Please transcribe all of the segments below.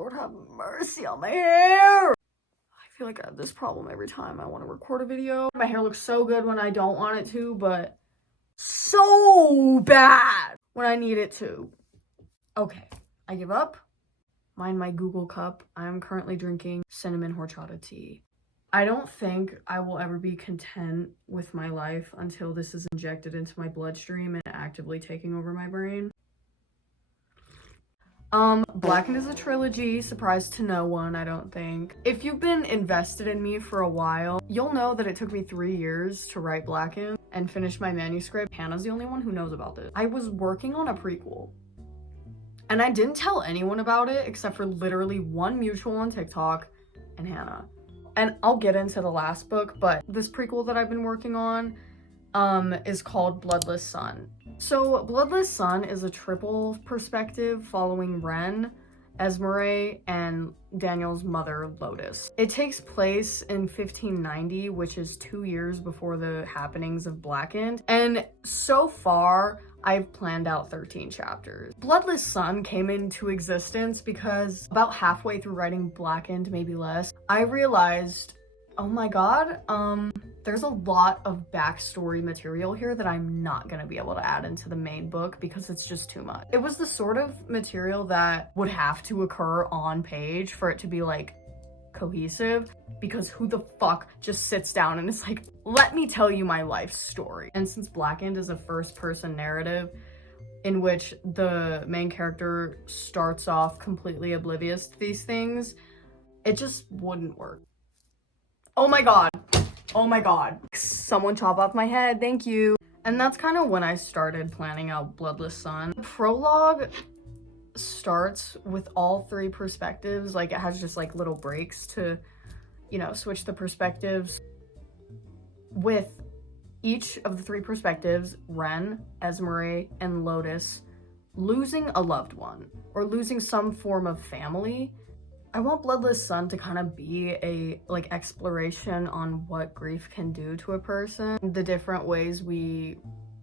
Lord have mercy on my hair. I feel like I have this problem every time I want to record a video. My hair looks so good when I don't want it to, but so bad when I need it to. Okay, I give up. Mind my Google cup. I am currently drinking cinnamon horchata tea. I don't think I will ever be content with my life until this is injected into my bloodstream and actively taking over my brain. Blackened is a trilogy, surprise to no one, I don't think. If you've been invested in me for a while, you'll know that it took me 3 years to write Blackened and finish my manuscript. Hannah's the only one who knows about this. I was working on a prequel, and I didn't tell anyone about it except for literally one mutual on TikTok and Hannah. And I'll get into the last book, but this prequel that I've been working on is called Bloodless Son. So Bloodless Son is a triple perspective following Ren, Esmeralda, and Daniel's mother, Lotus. It takes place in 1590, which is 2 years before the happenings of Blackened. And so far, I've planned out 13 chapters. Bloodless Son came into existence because about halfway through writing Blackened, maybe less, I realized, oh my god, there's a lot of backstory material here that I'm not gonna be able to add into the main book because it's just too much. It was the sort of material that would have to occur on page for it to be like cohesive, because who the fuck just sits down and is like, let me tell you my life story. And since Blackened is a first-person narrative in which the main character starts off completely oblivious to these things, it just wouldn't work. Oh my god. Oh my god. Someone chop off my head, thank you. And that's kind of when I started planning out Bloodless Son. The prologue starts with all three perspectives. Like, it has just like little breaks to, you know, switch the perspectives. With each of the three perspectives, Ren, Esmeralda, and Lotus losing a loved one or losing some form of family. I want Bloodless Son to kind of be a like exploration on what grief can do to a person, the different ways we,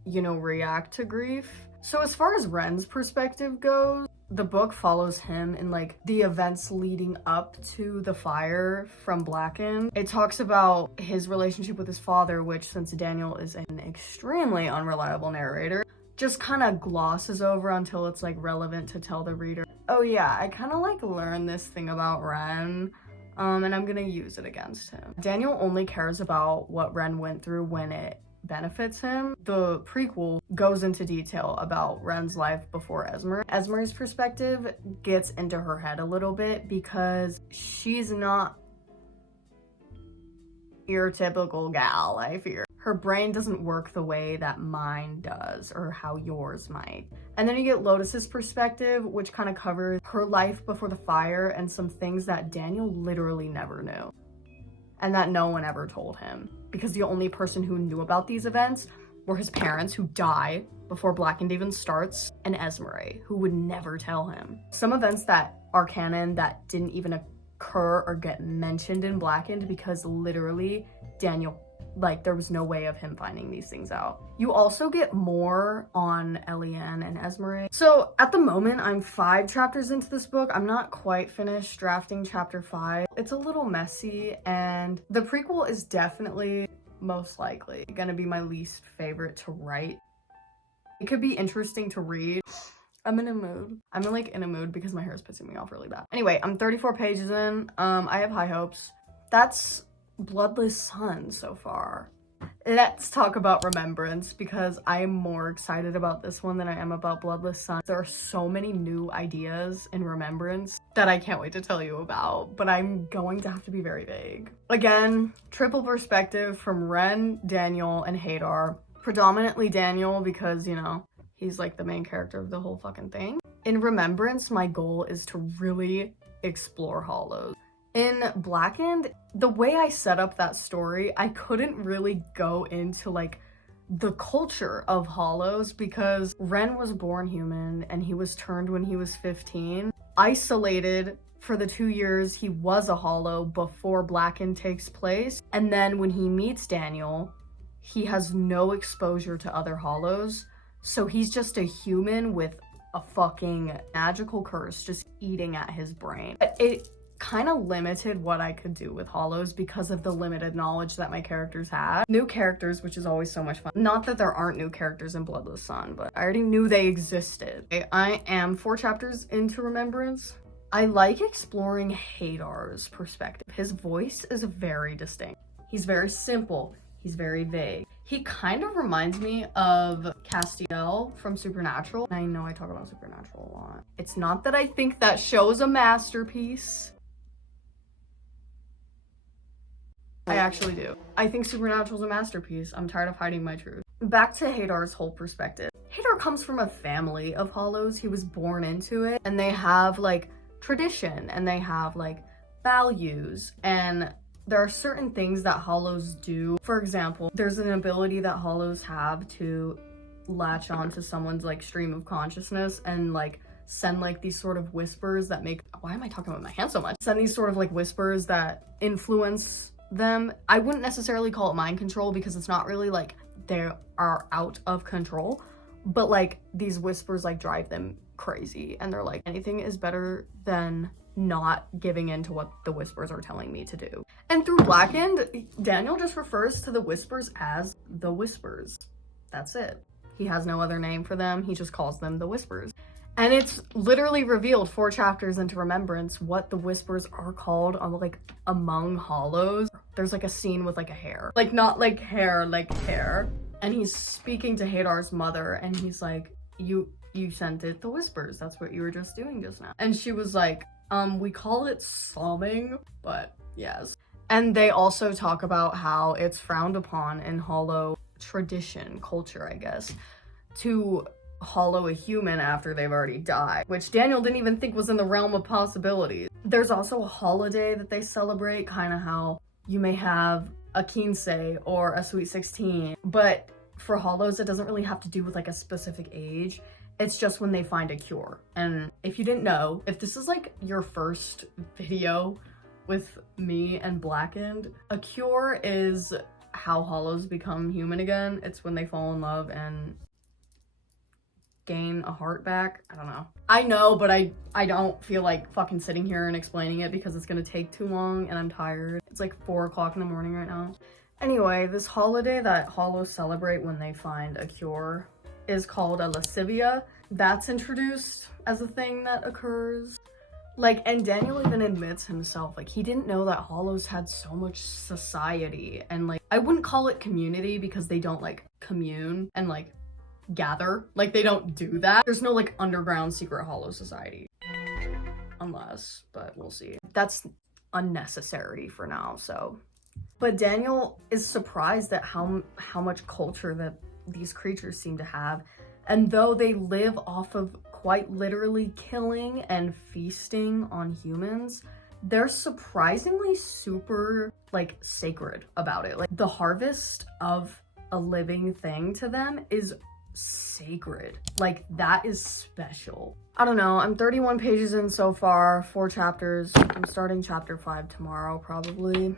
you know, react to grief. So as far as Ren's perspective goes, the book follows him in like the events leading up to the fire from Blackened. It talks about his relationship with his father, which, since Daniel is an extremely unreliable narrator, just kind of glosses over until it's like relevant to tell the reader, oh yeah, I kind of like learned this thing about Ren, and I'm gonna use it against him. Daniel only cares about what Ren went through when it benefits him. The prequel goes into detail about Ren's life before Esmer. Esmer's perspective gets into her head a little bit because she's not your typical gal, I fear. Her brain doesn't work the way that mine does, or how yours might. And then you get Lotus's perspective, which kind of covers her life before the fire and some things that Daniel literally never knew, and that no one ever told him, because the only person who knew about these events were his parents, who die before Blackened even starts, and Esmeralda, who would never tell him. Some events that are canon that didn't even occur or get mentioned in Blackened because literally Daniel, like, there was no way of him finding these things out. You also get more on Eliane and Esmeralda. So at the moment, I'm 5 chapters into this book. I'm not quite finished drafting chapter 5. It's a little messy, and the prequel is definitely, most likely, gonna be my least favorite to write. It could be interesting to read. I'm in a mood. I'm in a mood because my hair is pissing me off really bad. Anyway, I'm 34 pages in. I have high hopes. That's Bloodless Son so far. Let's talk about Remembrance, because I am more excited about this one than I am about Bloodless Son. There are so many new ideas in Remembrance that I can't wait to tell you about, but I'm going to have to be very vague. Again, triple perspective from Ren, Daniel, and Hadar. Predominantly Daniel because, you know, he's like the main character of the whole fucking thing. In Remembrance, my goal is to really explore hollows. In Blackened, the way I set up that story, I couldn't really go into like the culture of hollows because Ren was born human and he was turned when he was 15. Isolated for the 2 years he was a hollow before Blackened takes place. And then when he meets Daniel, he has no exposure to other hollows. So he's just a human with a fucking magical curse just eating at his brain. It kind of limited what I could do with hollows because of the limited knowledge that my characters had. New characters, which is always so much fun. Not that there aren't new characters in Bloodless Sun, but I already knew they existed. I am 4 chapters into Remembrance. I like exploring Hadar's perspective. His voice is very distinct. He's very simple. He's very vague. He kind of reminds me of Castiel from Supernatural. I know I talk about Supernatural a lot. It's not that I think that show is a masterpiece. I actually do. I think Supernatural's a masterpiece. I'm tired of hiding my truth. Back to Hadar's whole perspective. Hadar comes from a family of hollows. He was born into it, and they have like tradition, and they have like values, and there are certain things that hollows do. For example, there's an ability that hollows have to latch on to someone's like stream of consciousness and like send like these sort of whispers that make, why am I talking about my hand so much? Send these sort of like whispers that influence them. I wouldn't necessarily call it mind control because it's not really like they are out of control, but like these whispers like drive them crazy, and they're like, anything is better than not giving in to what the whispers are telling me to do. And through Blackened, Daniel just refers to the whispers as the whispers. That's it. He has no other name for them. He just calls them the whispers. And it's literally revealed 4 chapters into Remembrance what the whispers are called on like among hollows. There's like a scene with like a hair. Like not like hair, like hair. And he's speaking to Hadar's mother, and he's like, you sent it the whispers. That's what you were just doing just now. And she was like, we call it psalming, but yes. And they also talk about how it's frowned upon in hollow tradition, culture, I guess, to hollow a human after they've already died, which Daniel didn't even think was in the realm of possibilities. There's also a holiday that they celebrate, kind of how you may have a quince or a sweet 16, but for hollows, it doesn't really have to do with like a specific age. It's just when they find a cure. And if you didn't know, if this is like your first video with me and Blackened, a cure is how hollows become human again. It's when they fall in love and gain a heart back. I don't know. I know, but I don't feel like fucking sitting here and explaining it because it's gonna take too long and I'm tired. It's like 4 o'clock in the morning right now. Anyway, this holiday that hollows celebrate when they find a cure is called a lascivia. That's introduced as a thing that occurs. Like, and Daniel even admits himself, like, he didn't know that hollows had so much society. And like, I wouldn't call it community because they don't like commune and like gather. Like, they don't do that. There's no like underground secret hollow society. Unless, but we'll see. That's unnecessary for now, so. But Daniel is surprised at how much culture that these creatures seem to have. And though they live off of quite literally killing and feasting on humans, they're surprisingly super like sacred about it. Like the harvest of a living thing to them is sacred. Like that is special. I don't know, I'm 31 pages in so far, 4 chapters. I'm starting chapter 5 tomorrow probably.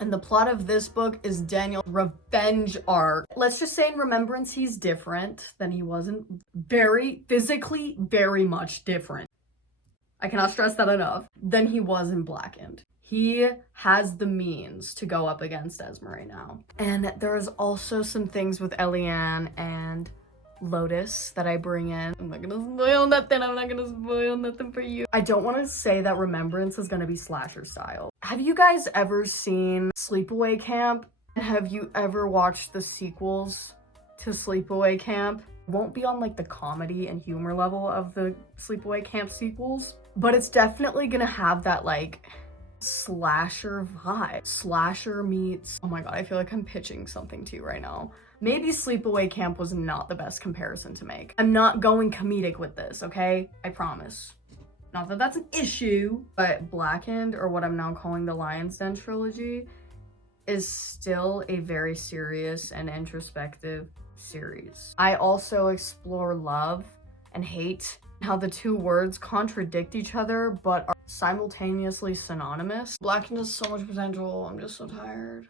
And the plot of this book is Daniel's revenge arc. Let's just say in Remembrance, he's different than he wasn't. Physically, very much different. I cannot stress that enough. Than he was in Blackened. He has the means to go up against Esma right now. And there's also some things with Eliane and Lotus that I bring in. I'm not gonna spoil nothing. I'm not gonna spoil nothing for you. I don't want to say that Remembrance is gonna be slasher style. Have you guys ever seen Sleepaway Camp? Have you ever watched the sequels to Sleepaway Camp? It won't be on like the comedy and humor level of the Sleepaway Camp sequels, but it's definitely gonna have that like slasher vibe. Slasher meets, oh my god, I feel like I'm pitching something to you right now. Maybe Sleepaway Camp was not the best comparison to make. I'm not going comedic with this, okay? I promise. Not that that's an issue, but Blackened, or what I'm now calling the Lion's Den trilogy, is still a very serious and introspective series. I also explore love and hate, how the two words contradict each other, but are simultaneously synonymous. Blackened has so much potential. I'm just so tired.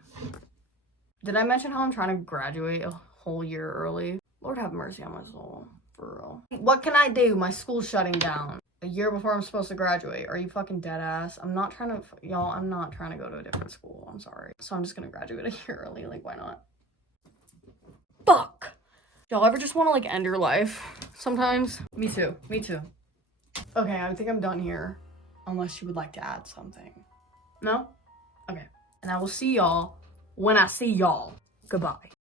Did I mention how I'm trying to graduate a whole year early? Lord have mercy on my soul. For real. What can I do? My school's shutting down a year before I'm supposed to graduate. Are you fucking dead ass? I'm not trying to, y'all, I'm not trying to go to a different school. I'm sorry. So I'm just gonna graduate a year early. Like, why not? Fuck. Y'all ever just want to, like, end your life sometimes? Me too. Me too. Okay, I think I'm done here. Unless you would like to add something. No? Okay. And I will see y'all when I see y'all. Goodbye.